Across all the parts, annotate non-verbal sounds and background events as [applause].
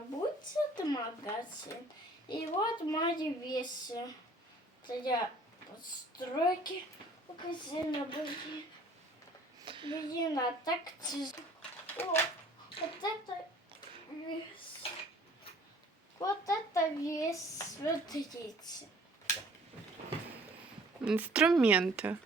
будет магазин. И вот мои вещи. Это я постройки магазина были. Блин, а так тяжело. О, вот это вес. Вот это вес. Смотрите. Інструменти.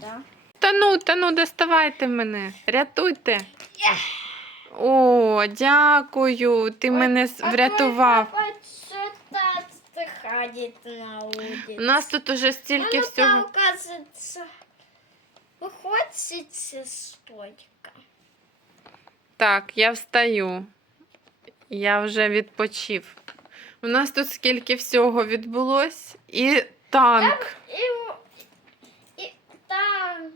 Да. Та ну, та ну, доставайте мене. Рятуйте. О, дякую. Ти мене с- врятував. На. У нас тут уже стільки а ну всього. там, кажется, выходит стойка. Так, я встаю. Я вже відпочив. У нас тут скільки всього відбулось. І танк. И, в- и танк.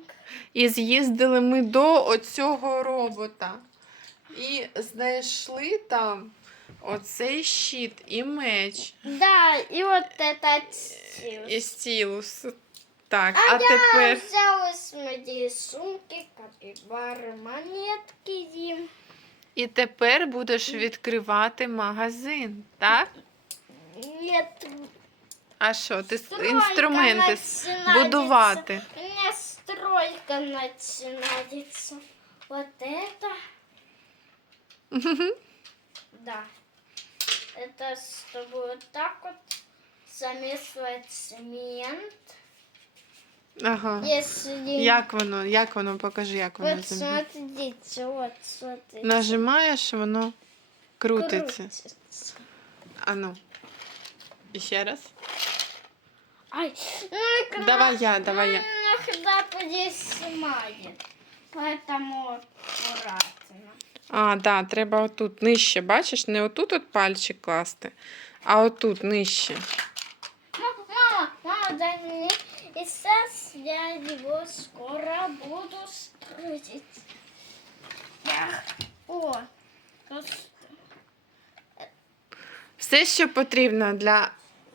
І з'їздили ми до оцього робота І знайшли там оцей щит і меч. Да, и вот это стил. І стілус. Так, А, а я тепер. взяла смотри, сумки, капибары, монетки им. І тепер будеш відкривати магазин, так? Нет, А що, ти с- стройка інструменти с- начинается. будувати? У меня стройка начинается. Вот это, да. Это чтобы вот так вот замешивать цемент. Ага. Если... Як воно? Як воно? Покажи, як воно Вот замі- смотрите, вот смотрите. Нажимаєш, воно крутиться. Крутится. Ану. І ще раз. Ай, ну, экран- Давай я, давай я. Иногда подесмает. Поэтому аккуратно. А, да, треба отут нижче, бачиш, не отут от пальчик класти, а отут нижче. Мама, мама, дай мне. И сейчас я его скоро буду строить. О, просто... Все, що потрібно для.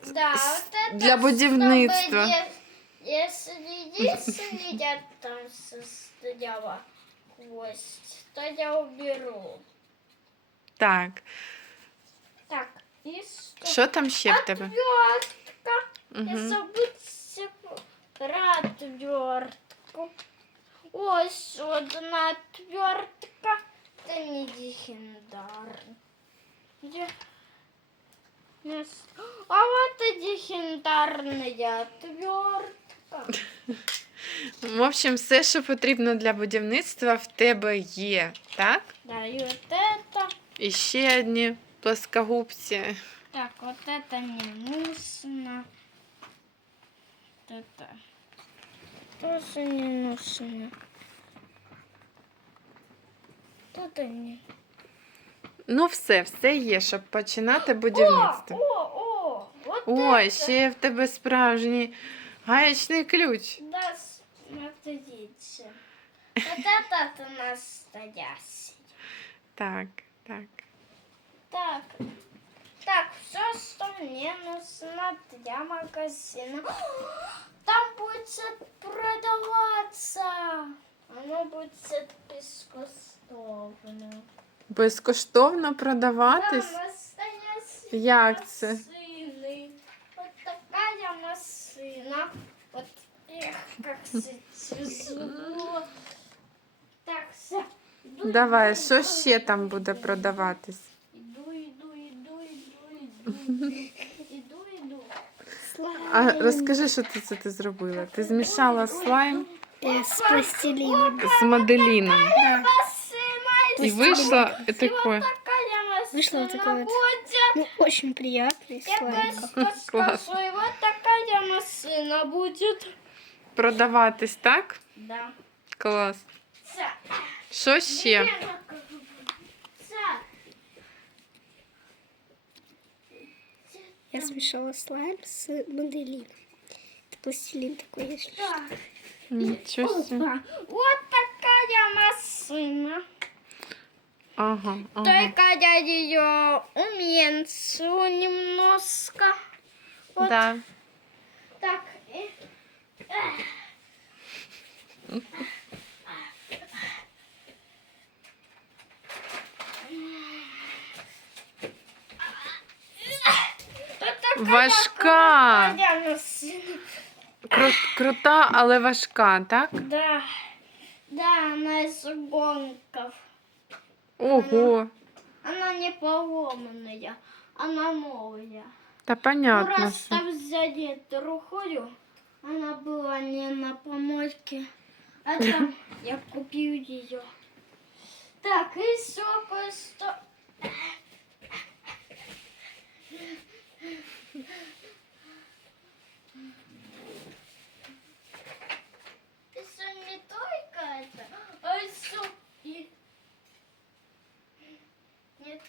Да, С- вот это для будівництва. е- Если, я там состояла хвост, то я уберу. Так. Так, и что? Що там ще в тебе? Отвертка. Не Угу. забудьте про отвертку. Ось одна отвертка. Це не легендарна. Где? Yes. А вот и легендарная отвертка. [laughs] В общем, все, що потрібно для будівництва, в тебе є, так? Да, и вот это. І ще одні плоскогубці. Так, вот это не нужно. Вот это тоже не нужно. Тут не. Ну, все, все є, щоб починати О, будівництво. о, о, вот Ой, это. ще в тебе справжній гаячний ключ. Да, смотрите. Вот этот настоящий. Так, так. Так, так, все, что мне нужно для магазина. [gasps] Там будет продаваться. Оно будет бескоштовно. Безкоштовно продаватись? Там настоящие Як це? машины. Вот такая машина. Вот эх, как же тяжело. Так, все. Давай, що ще там буде продаватись? Иду, иду, иду, иду, иду. Иду, иду. А розкажи, що ти це ти зробила? Ти змішала слайм Э, с пластилином. з моделіном. Да. Машина. І вийшло И таке. вот такая машина Вышло вот такое вот. будет. Ну, очень приятный Я слайм. просто Класс. скажу, и вот такая машина будет. Продаватись, так? Да. Клас. Що ще? Я смешала слайм с моделином. Это пластилин такой, если что. Собі. Опа. Вот такая машина. Ага, ага. Только я ее уменьшу немножко. Вот Да. так. Важка. Кру- крута, але важка, так? Да. Да, она из гонков. Ого. Она не поломанная, она новая. Ну, понятно. раз що. там взяли другую, она была не на помойке. А там [coughs] я купил ее. Так, и все кое-что. Еще не только это, а еще и... Нет.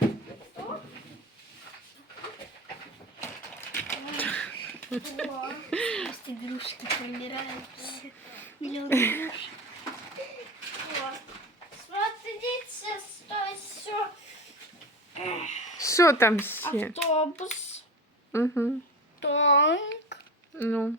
Что? [coughs] О. Просто игрушки собираются. Миллион игрушек. Вот. Смотрите, что еще Що там ще? автобус, Угу. танк. Ну.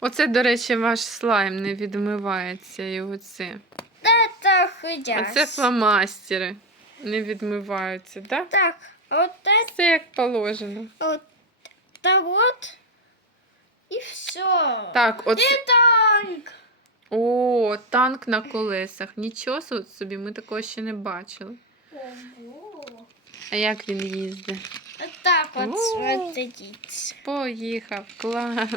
Оце, до речі, ваш слайм не відмивається. І оце. Это ходясь. Оце фломастери не відмиваються, так? Так, а вот это Все як положено. вот, это вот и все. Так, оце. И танк. О, танк на колесах. Нічого собі, ми такого ще не бачили. Ого. А як він їздить? Так вот О. смотрите. Поїхав, клас.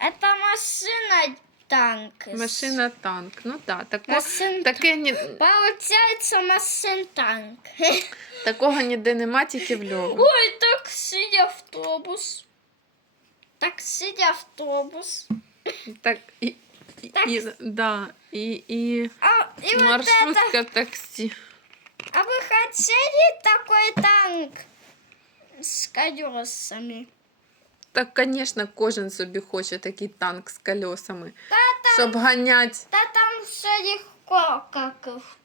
Это машина танк. Машина танк. Ну так, Машин таке, ні, Получается машин танк. такого ніде нема, тільки в льову. Ой, так такси автобус. Такси автобус. Так, і, і, і, да, і, і А, и вот это. маршрутка таксі. А вы хотели такой танк с колесами? Так, звісно, кожен собі хоче такий танк з колесами. Щоб ганять. Да там все легко, как и, в-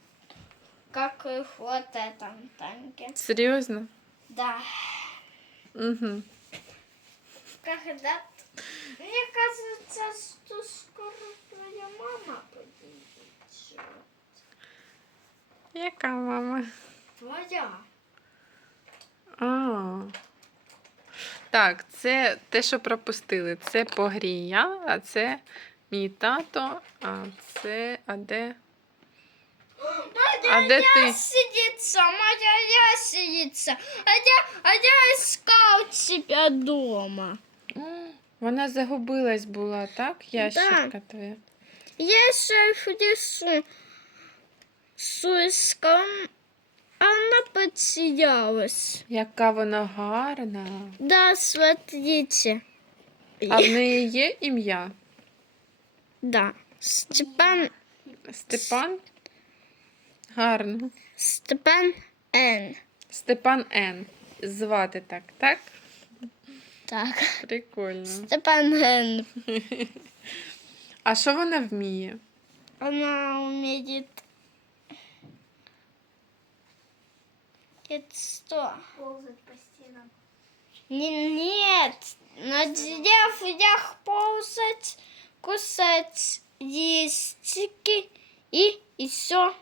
как и в вот этом танке. Серйозно? Да. Угу. Когда... Мне кажется, что скоро твоя мама подъедет. Яка мама? Твоя. А. Так, це те, що пропустили. Це погрія, а це мій тато, а це. А де? А де ти? Ясеница, моя ясеница. А я, а я искал тебя дома. Вона загубилась була, так? Ящерка твоя. Я еще в лесу с искал, она потерялась. Яка вона гарна. Да, смотрите. А в неї є ім'я? Да, Степан, Степан? Гарно. Степан Н. Степан Н. Звати так, так? Так, Прикольно. Степан Н. А що вона вміє? Она умеет... Это что? Ползать по стенам. Не- Нет, на деревьях ползать, кусать листики и все.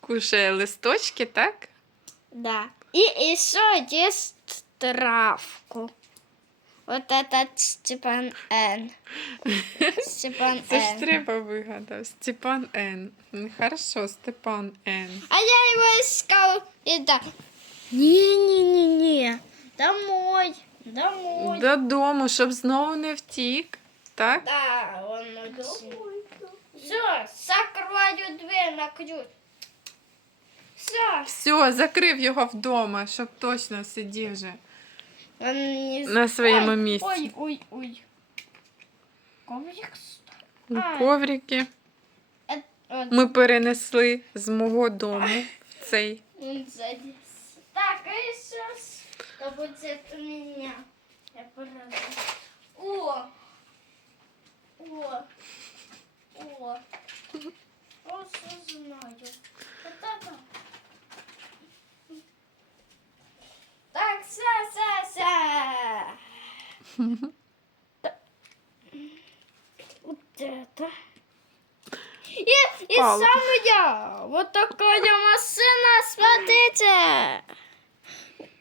Кушає листочки, так? Да. И еще ест травку. Вот этот Степан Н. [laughs] Степан Це ж Н. треба вигадав. Степан Н. М, Хорошо, Степан Н. А я его искал и да. Не-не-не-не. Домой. Домой. Додому, щоб знову не втік. Так? Да, он молодец. Все, закрываю дверь на ключ. Все. Все, закрив його вдома, щоб точно сидів. Он не... На своєму місці. Ой, ой, ой. Коврик А. коврики Э, ми перенесли з мого дому в цей. Так, а сейчас что будет у меня? Я порадую. О! О! О! Просто знаю. Вот это. Так, ся, ся, ся. Вот это. И И, сам я. Вот такая машина, смотрите.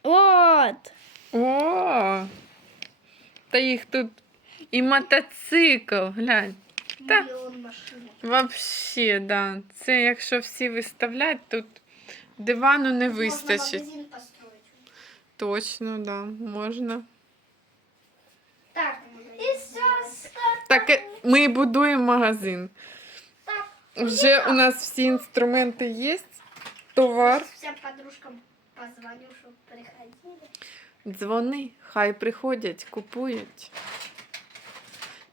Вот. О! Та їх тут і мотоцикл, глянь. Та вообще, да. Це якщо всі виставлять, тут дивану не вистачить. Точно, да, можна. Так, и сейчас Так е, ми і будуємо магазин. Вже у нас всі інструменти є, товар. Всем подружкам позвоню, чтобы приходили. Дзвони, хай приходять, купують.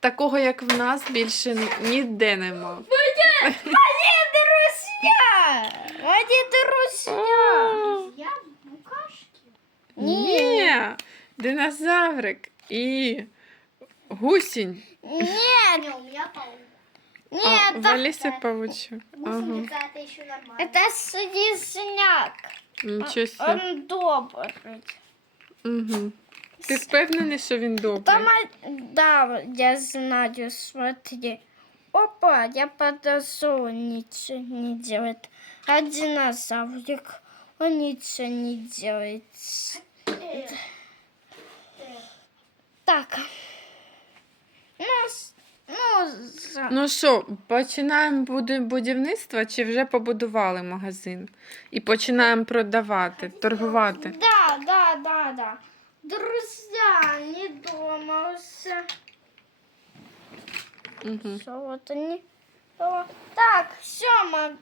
Такого, як в нас, більше ніде нема. Они друзья! Они друзья! О, Я. Ні, динозаврик і гусінь. Нет, Не, у меня паук. А, нет, в Алісі павучу. Ага. Гусеница это еще нормально. это слизняк. Нічого себе. Он добрый. Угу. Ти впевнений, що він добрий? Там, а- да, я знаю, смотри. Опа, я подошел, ничего не делает. А динозаврик, он ничего не делает. Так. Ну, ну, за- Ну що, починаємо буду- будівництво чи вже побудували магазин? І починаємо продавати, торгувати. Да, да, да, да. Друзья, не дома все. Угу. Все, вот они. О, Так, все, маг...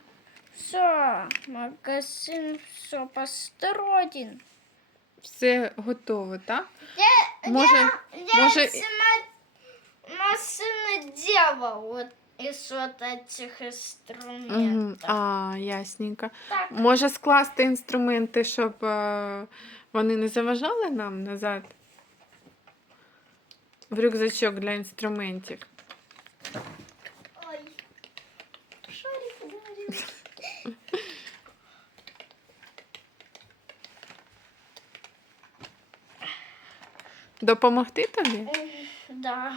все, магазин, все построен. Все готово, так? Я, Може, я, я може- эти ма- машины делал вот из вот этих Угу. инструментов. А, ясненько. Так, Може скласти інструменти, щоб е, вони не заважали нам назад? В рюкзачок для інструментів. Ой. Шарик ударил. Допомогти тобі? да.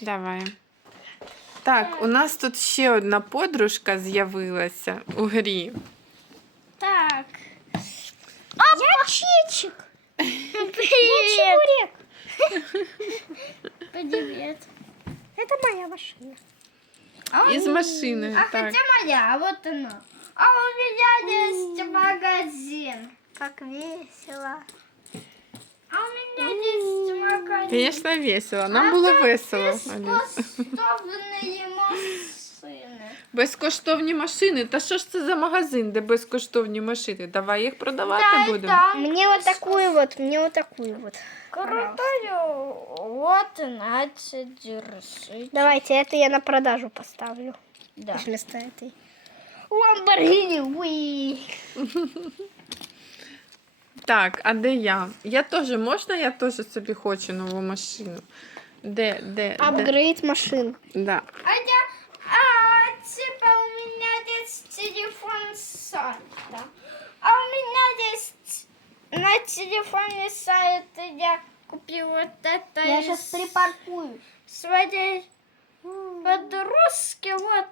Давай. Так, у нас тут ще одна подружка з'явилася у грі. Так. Я Чичик. Привет. Привет. Это моя машина. А Із у- машини. А Так. хотя моя, а вот она. А у меня есть магазин. Как весело. А у меня есть магазин. Звісно, весело. Нам було весело. Аліс. Бескоштовные машины. Безкоштовні машини. Та що ж це за магазин, де безкоштовні машини? Давай їх продавати Да, будемо. да. Мне вот такую вот, мне вот такую вот. Крутую. Вот, Настя, держи. Давайте, это я на продажу поставлю. Да. Вместо этой. Ламборгини, уи. Так, а де я? Я теж можна, я теж собі хочу нову машину. Де, де, де? Апгрейд машин. Да. А я, а, типа у меня есть телефон сайта. А у меня есть на телефоне сайта я купил вот это Я из сейчас припаркую. своей подружки, вот,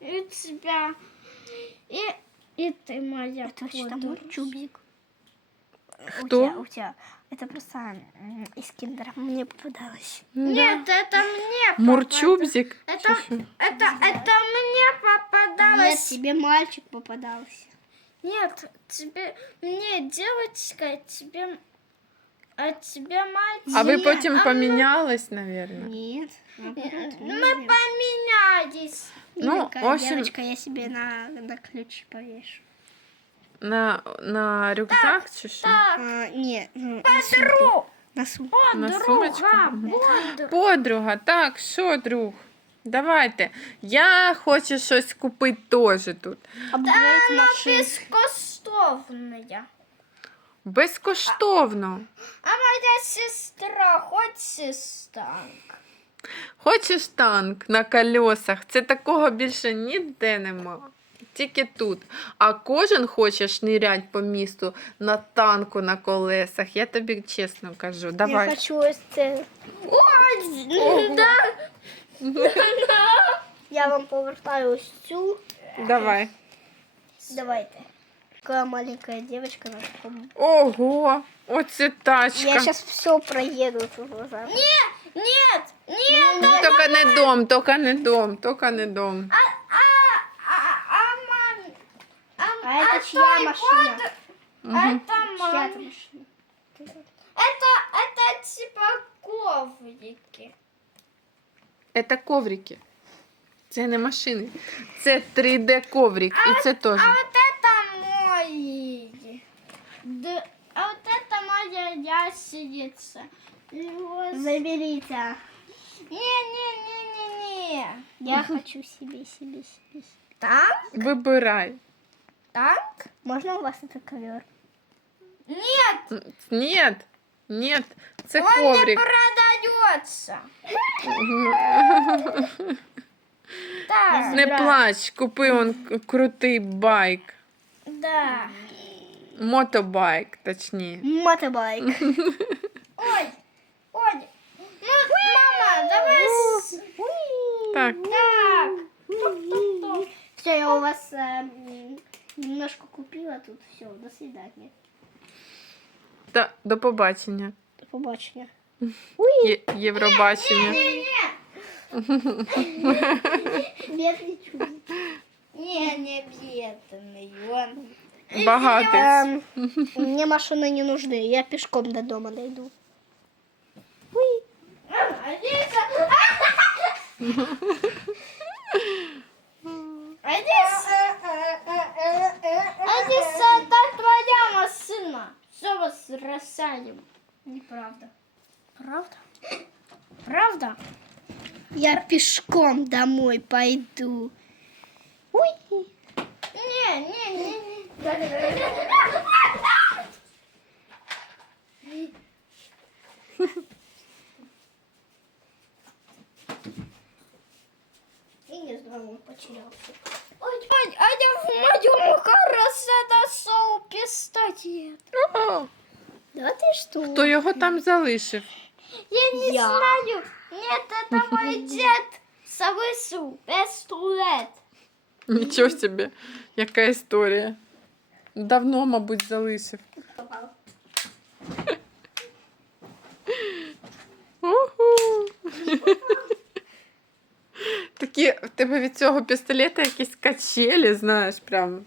и тебя, и, и ты моя Это мой подружка. чубик. У Кто? тебя, у тебя. Это просто м, из киндера мне попадалось. Нет, это мне попадалось. Мурчубзик? Это, Чи що? это, это мне попадалось. тебе мальчик попадался. Нет, тебе, мне девочка, тебе, а тебе мальчик. А ви Ні, потім а помінялись, мабуть. Нет. Мы поменялись. Ну, в общем- девочка, я себе на, на ключ повешу. На, на рюкзак чи що? Так, А, нет, ну, подруга, на сумку. На подруга, сумочку? подруга. Подруга, так, що, друг? Давайте. Я хочу щось купити теж тут. Апгрейд Она машин. бескоштовная. Безкоштовно. А моя сестра, хоть сестанк. Хочеш танк на колесах? Це такого більше ніде нема. Тільки тут. А кожен хоче шнирять по місту на танку на колесах. Я тобі чесно кажу. Я хочу ось це. Ой, [laughs] да. [laughs] Я вам повертаю ось цю. Давай. Давайте. Такая маленькая девочка на таком. Ого, оце тачка. Я сейчас все проеду тут глазами. Ні, ні, ні, Ну, Тільки не дом, тільки не дом, тільки не дом. а, чья машина? Мгм. Это это машина? Это, это типа коврики. Це коврики. Це не машини. Це 3D коврик. І це теж. А вот это мой. Д- а вот это моя ящерица. Заберите. Не-не-не-не-не. Я хочу себе, себе, себе. Танк? Вибирай Танк? Можно у вас это ковер? Нет, Ні, ні, це он не коврик. продается. [laughs] Так, Не плач, купи он к- крутий байк. да. Мотобайк, точніше. Мотобайк. [laughs] купила тут. Все, до свидания. Та, до побачення. До побачення. [laughs] Є, Євробачення. Бедный чудик. Не, не бедный он. Багатий. Эм, мне машины не нужны. Я пешком до дома дойду. Алиса. Алиса. [laughs] Алиса, это твоя машина. Все вас рассадим. Неправда. Правда? [coughs] Правда? Я пешком домой пойду. Уй. Не, не, не, [laughs] не. Знаю, он потерялся. Ой, ой, а я в моем карасадасоу пистолет. [laughs] О, Да ты что? Хто його там залишив? Я не Я. знаю. Нет, это мой дед. Совысу, пистолет. Нічого собі, яка історія. Давно, мабуть, залишив. Уху. Такі в тебе від цього пістолета якісь качелі, знаєш, прям.